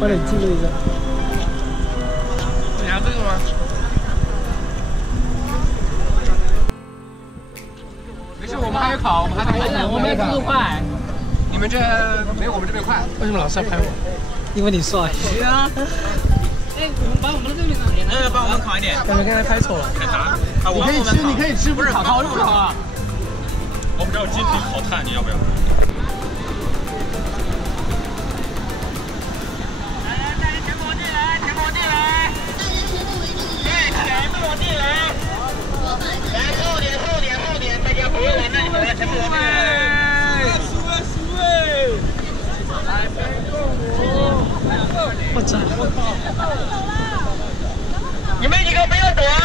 快点记录一下。你还这个吗？没事，我们还有烤，我们还有烤，我们要速度快。你们这没有我们这边快。为什么老是要拍我？因为你帅。对啊。哎，我们把我们的这边烤一点。帮我们烤一点。感觉刚才拍错了。啊，你可以吃，你可以吃，不是烤就不烤啊。我们这有鸡腿烤炭，你要不要？ 我操！你们几个不要躲啊！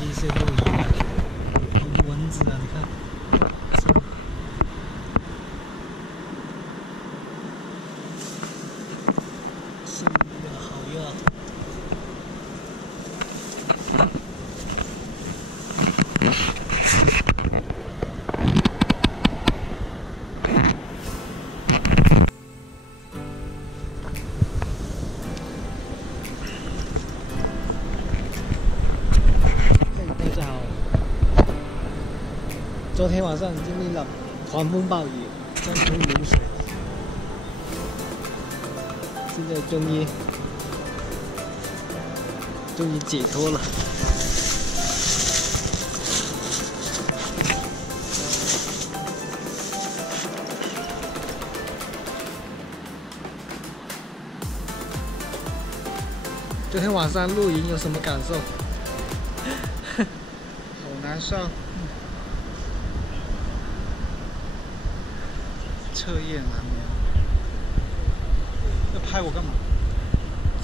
一些都一样，有蚊子啊，你看。是热，好热。大家好，昨天晚上经历了狂风暴雨，江河流水，现在终于解脱了。昨天晚上露营有什么感受？好难受。彻夜难眠。要拍我干嘛？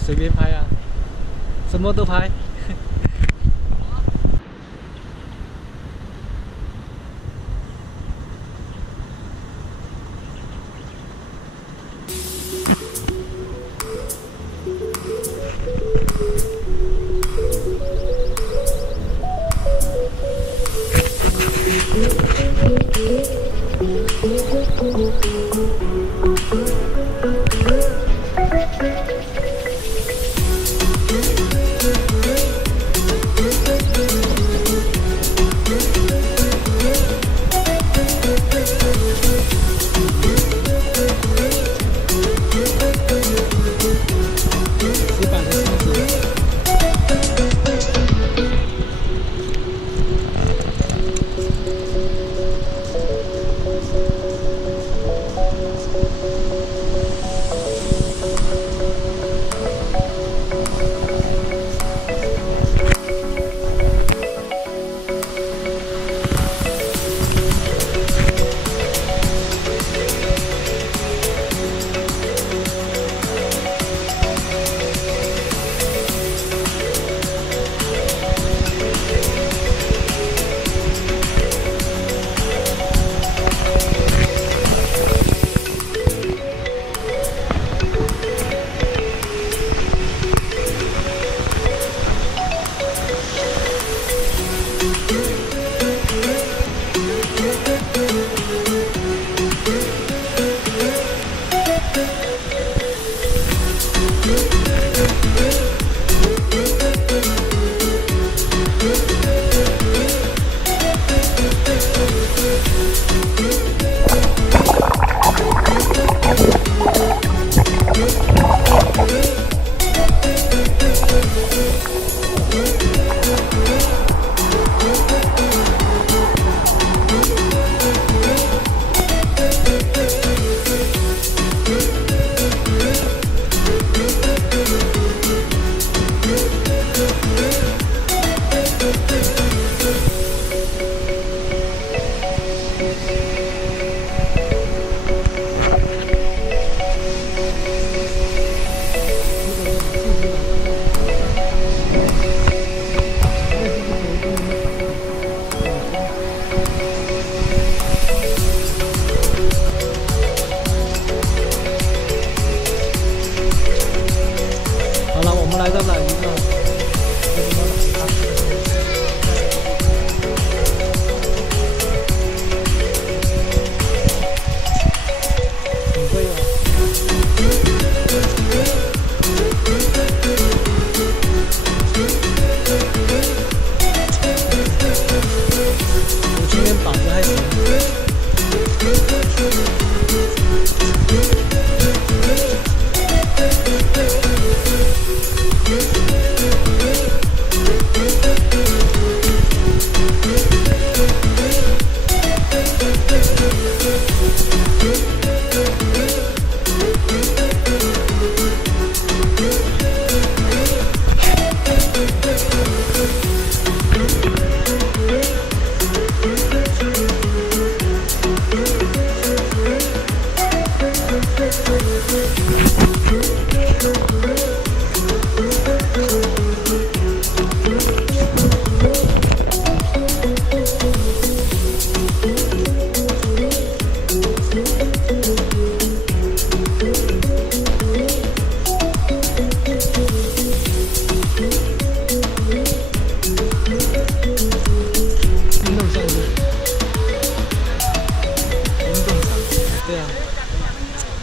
随便拍啊，什么都拍。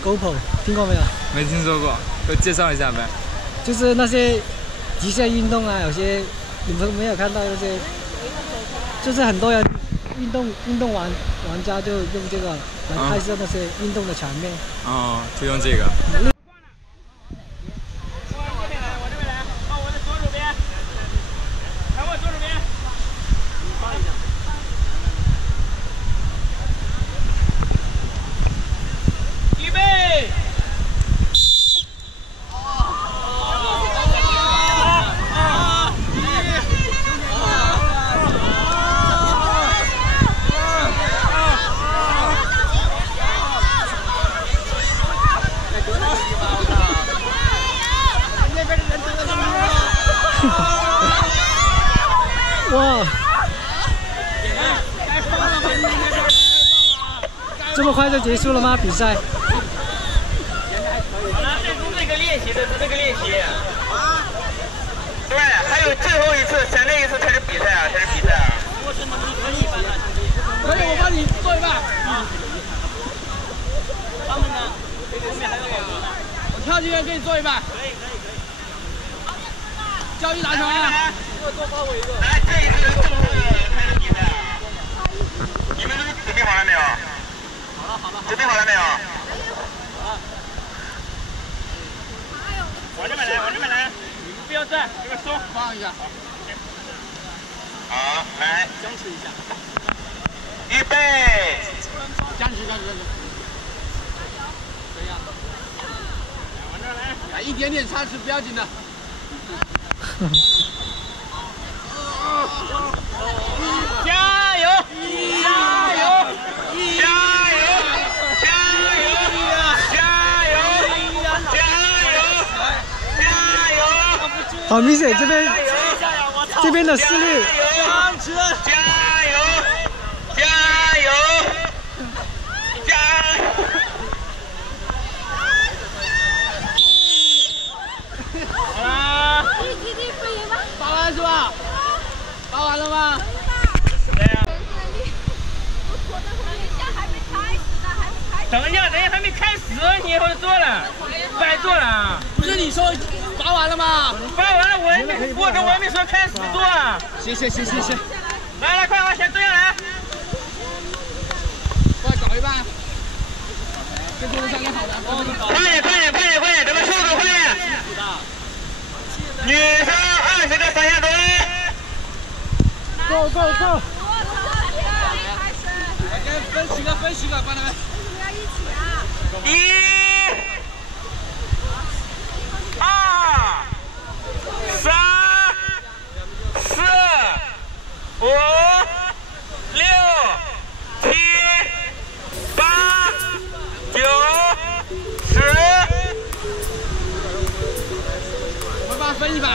GoPro， 听过没有？没听说过，给我介绍一下呗。就是那些极限运动啊，有些你们没有看到那些，就是很多人运动玩家就用这个来拍摄那些运动的场面。哦，就用这个。哇！这么快就结束了吗？比赛？好了，这是这个练习的，是这个练习。对，还有最后一次，前那一次才是比赛啊，才是比赛啊。可以，我帮你做一半。他们呢？后面还有两个呢。我跳进去给你做一半。可以。交易拿球啊！来，这一次正式开始比赛啊！你们准备好了没有？好了。准备好了没有？好了。往这边来，不要站，这边松，放一下。好，来，僵持一下。预备。僵持。这样的。往这儿来，一点点差池不要紧的。加油！好明显，这边的视力。打完是吧？打完了吗？等一下，还没开始，你以后就做了，白做了啊！不是你说拔完了吗？拔完了，我还没说开始做啊！行。来，快，先蹲下来。过来搞一半。这桌子上面好的。快点，咱们速度快点。女生20个三下蹲。Go！ 分几个，帮他们。1、2、3、4、5、6、7、8、9、10。我们把分一半。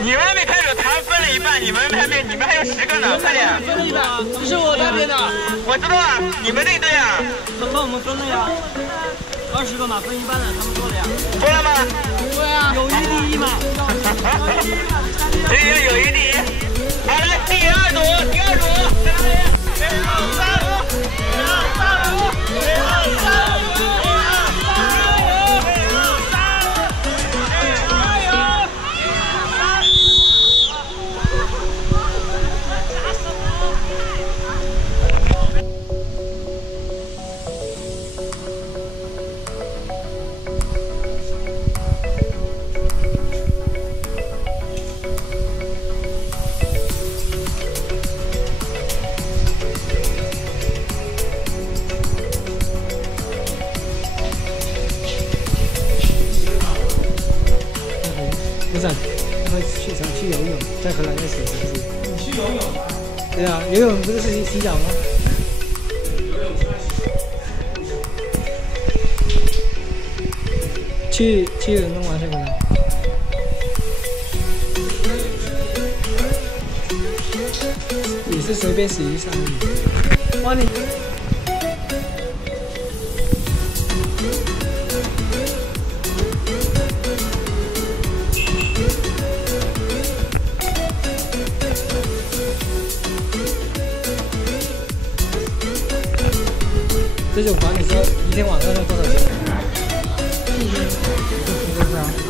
你们还没开始，他分了一半，你们还有10个呢，快点！分了一半，不是我那边的。我知道啊，你们那队啊。帮我们分了呀，20个嘛，分一半的，他们做的呀。做了吗？对啊，友谊第一嘛。友谊第一。好，来第二组，在哪里？2、3、不是，要去游泳，再回来再洗，是不是？你去游泳？对啊，游泳不是洗脚吗？去弄完再回来。也是随便洗一下而已。哇，你。这种房你说一天晚上要多少钱？啊。